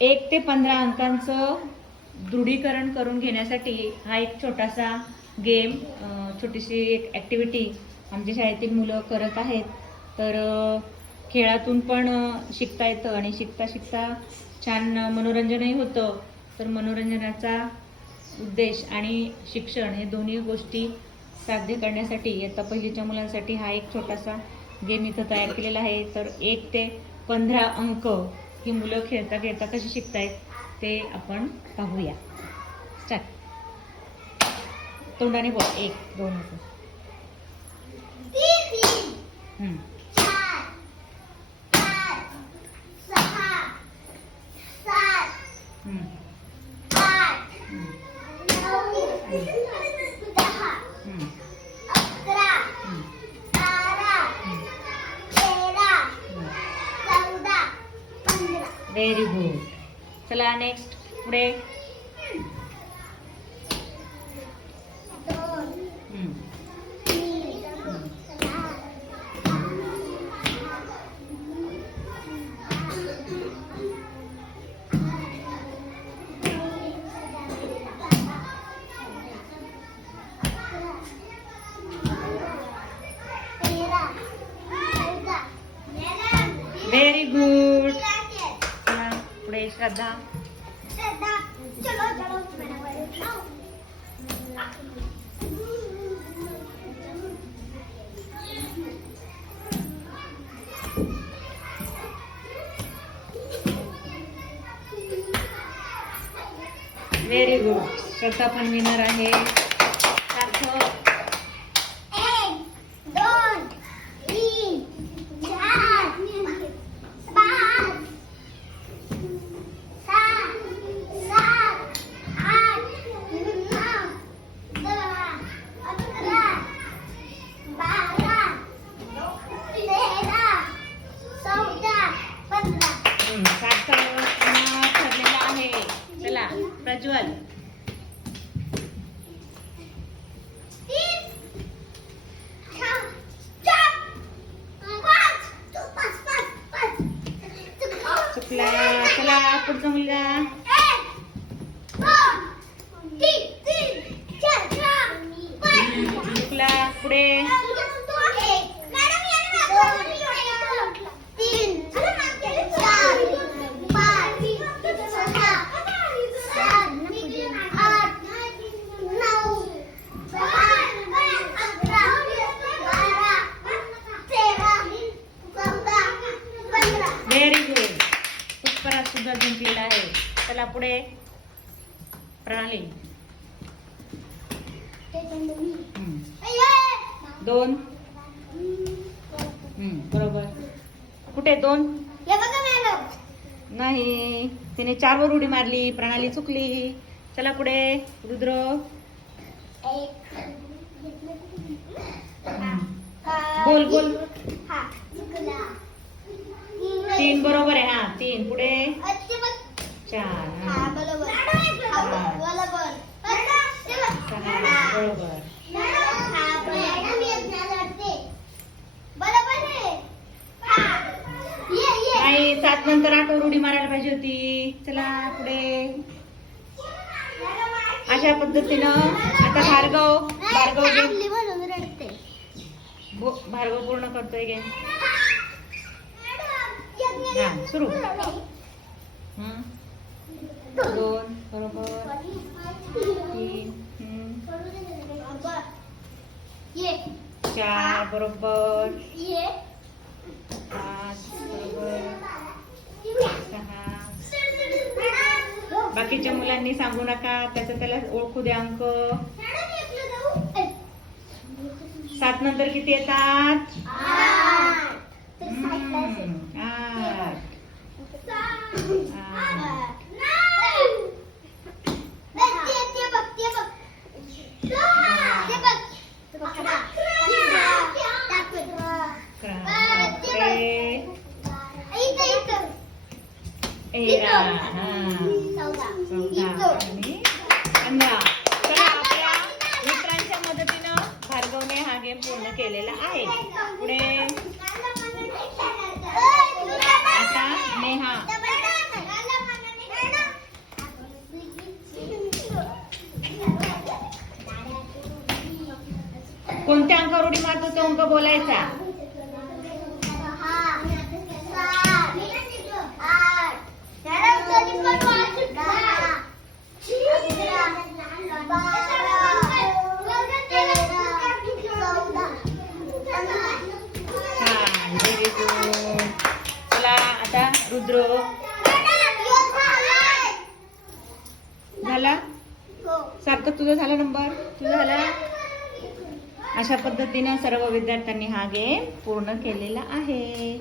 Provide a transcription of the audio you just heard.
एक ते पंधरा अंकांचं दृढीकरण करून घेण्यासाठी हा एक छोटासा गेम छोटीशी एक ॲक्टिव्हिटी आमच्या शाळेतील मुलं करत आहेत. तर खेळातून पण शिकता येतं आणि शिकता शिकता छान मनोरंजनही होतं. तर मनोरंजनाचा उद्देश आणि शिक्षण हे दोन्ही गोष्टी साध्य करण्यासाठी इयत्ता पहिलीच्या मुलांसाठी हा एक छोटासा गेम इथं तयार केलेला आहे. तर एक ते पंधरा अंक ही मुलं खेळता खेळता कशी शिकतायत ते आपण पाहूया. स्टार्ट तोंडाने बोल. एक दोन व्हेरी गुड चला नेक्स्ट पुढे हम्म. व्हेरी गुड चला पुढे श्रद्धा. व्हेरी गुड श्रद्धा पण विनर आहे. सार्थक हम्म, सार्थक पुन्हा ठरलेला आहे चला प्रज्वल चुकला चला पुढचा मुलगा चुकला पुढे व्हेरी गुड पुष्पराज सुद्धा जिंकलेला आहे चला पुढे. प्रणाली. दोन. बरोबर. कुठे दोन? नाही. तिने चार वर उडी मारली. प्रणाली चुकली. चला पुढे. रुद्र. बोल बोल. तीन बरोबर आहे हा तीन. पुढे. चार हा. सहा बरोबर नाही सात नंतर आठ वर उडी मारायला पाहिजे होती चला पुढे अशा पद्धतीनं आता भार्गव भार्गव भार्गव पूर्ण करतोय गेम हा सुरू. दोन बरोबर. तीन. चार बरोबर. पाच बरोबर. सहा. बाकीच्या मुलांनी सांगू नका त्याचं त्याला ओळखू द्या अंक. सात नंतर किती येतात? मित्रांच्या मदतीनं भार्गवने हा गेम पूर्ण केलेला आहे पुढे आता नेहा कोणत्या अंकावर उडी मारतो तो अंक बोलायचा? रुद्र झाला? सार्थक तुझा झाला नंबर? तुझा झाला? अशा पद्धतीने सर्व विद्यार्थ्यांनी हा गेम पूर्ण केलेला आहे.